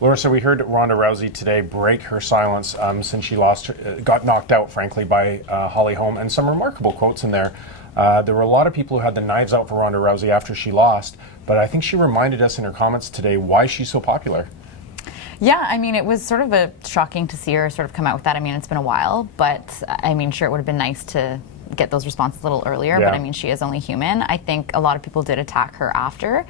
Larissa, we heard Ronda Rousey today break her silence since she got knocked out, frankly, by Holly Holm, and some remarkable quotes in there. There were a lot of people who had the knives out for Ronda Rousey after she lost, but I think she reminded us in her comments today why she's so popular. Yeah, I mean, it was sort of shocking to see her sort of come out with that. I mean, it's been a while, but I mean, sure, it would have been nice to get those responses a little earlier, but I mean, she is only human. I think a lot of people did attack her after.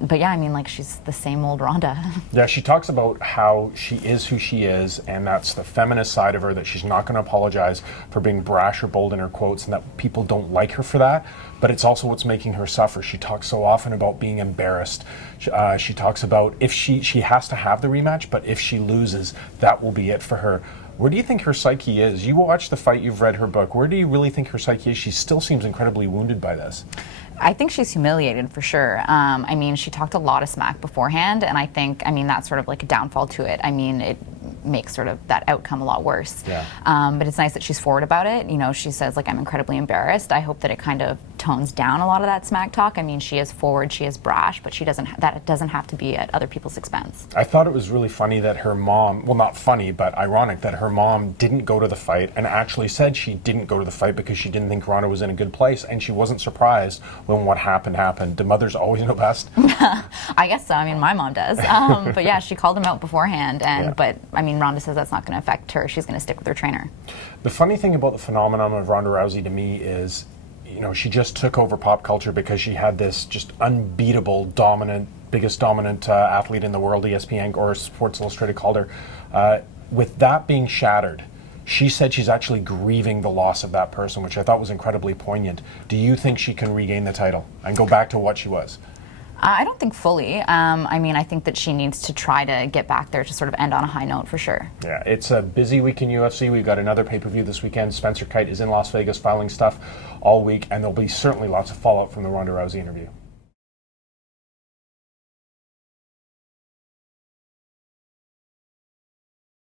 But yeah, I mean, like, she's the same old Ronda. Yeah, she talks about how she is who she is, and that's the feminist side of her, that she's not going to apologize for being brash or bold in her quotes, and that people don't like her for that. But it's also what's making her suffer. She talks so often about being embarrassed. She talks about if she has to have the rematch, but if she loses, that will be it for her. Where do you think her psyche is? You watched the fight, you've read her book. Where do you really think her psyche is? She still seems incredibly wounded by this. I think she's humiliated for sure. I mean, she talked a lot of smack beforehand, and I think, I mean, that's sort of like a downfall to it. I mean, it makes sort of that outcome a lot worse. Yeah. But it's nice that she's forward about it. You know, she says, like, I'm incredibly embarrassed. I hope that it kind of tones down a lot of that smack talk. I mean, she is forward, she is brash, but that doesn't have to be at other people's expense. I thought it was really funny that her mom, well, not funny, but ironic that her mom didn't go to the fight and actually said she didn't go to the fight because she didn't think Ronda was in a good place, and she wasn't surprised when what happened. Do mothers always know best? I guess so. I mean, my mom does. But yeah, she called him out beforehand, but I mean, Ronda says that's not going to affect her. She's going to stick with her trainer. The funny thing about the phenomenon of Ronda Rousey to me is, you know, she just took over pop culture because she had this just unbeatable, biggest dominant athlete in the world, ESPN or Sports Illustrated called her. With that being shattered, she said she's actually grieving the loss of that person, which I thought was incredibly poignant. Do you think she can regain the title and go back to what she was? I don't think fully. I mean, I think that she needs to try to get back there to sort of end on a high note for sure. Yeah, it's a busy week in UFC. We've got another pay-per-view this weekend. Spencer Kite is in Las Vegas filing stuff all week, and there'll be certainly lots of fallout from the Ronda Rousey interview.